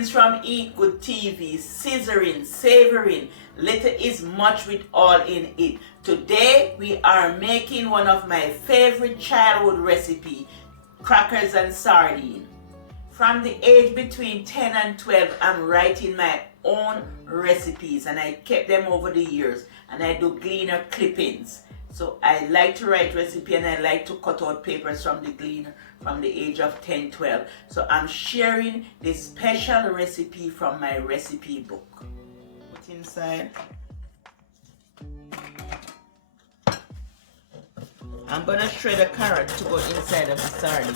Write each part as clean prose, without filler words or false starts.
Greetings from Eat Good TV, scissoring, savoring, little is much with all in it. Today we are making one of my favorite childhood recipe, crackers and sardine. From the age between 10 and 12, I'm writing my own recipes and I kept them over the years, and I do gleaner clippings. So I like to write recipe and I like to cut out papers from the gleaner from the age of 10, 12. So I'm sharing this special recipe from my recipe book. Put inside. I'm gonna shred a carrot to go inside of the sardine.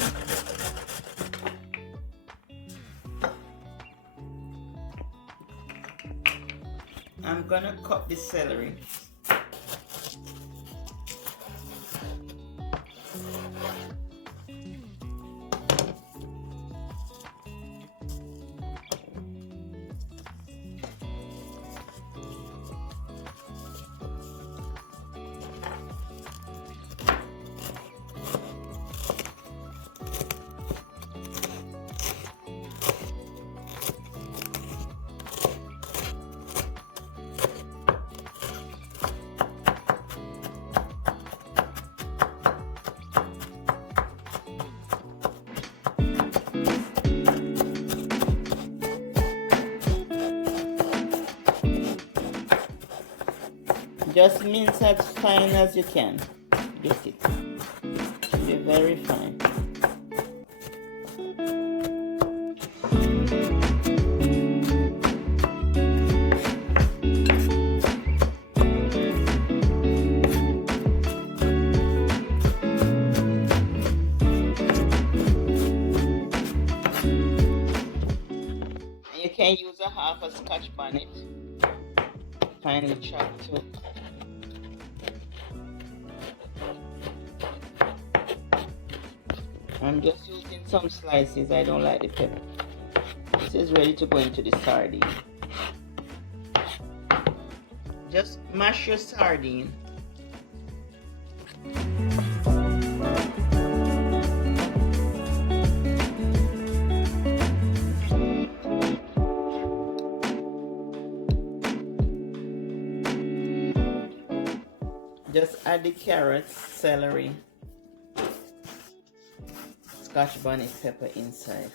I'm gonna cut the celery. Just mince as fine as you can. Get it. Should be very fine. And you can use a half a Scotch bonnet. Finely chopped too. I'm just using some slices. I don't like the pepper. This is ready to go into the sardine. Just mash your sardine. Just add the carrots, celery, Scotch bonnet pepper inside.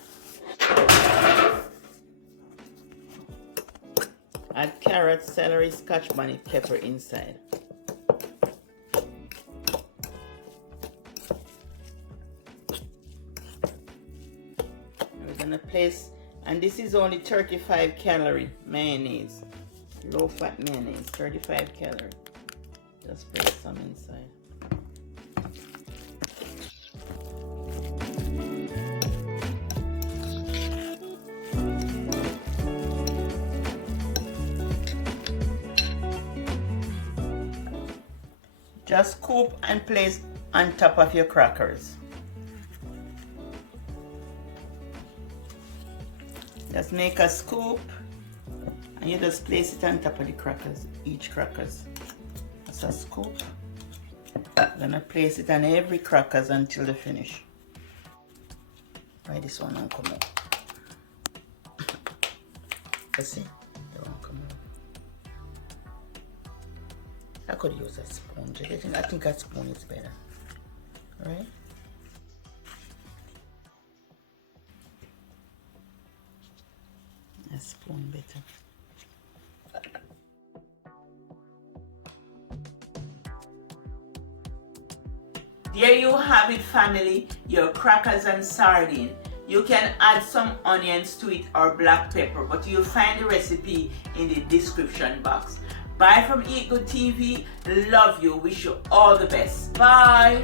Add carrots, celery, Scotch bonnet pepper inside. We're gonna place, and this is only 35 calorie mayonnaise, low fat mayonnaise, 35 calorie. Just place some inside. Just scoop and place on top of your crackers. Just make a scoop and you just place it on top of the crackers, each crackers. That's a scoop. I'm gonna place it on every crackers until they finish. Try this one and come out. Let's see. That one come out. I could use a sponge. I think a spoon is better. Alright? A spoon better. There you have it, family, your crackers and sardine. You can add some onions to it or black pepper, but you'll find the recipe in the description box. Bye from Eat Good TV. Love you. Wish you all the best. Bye.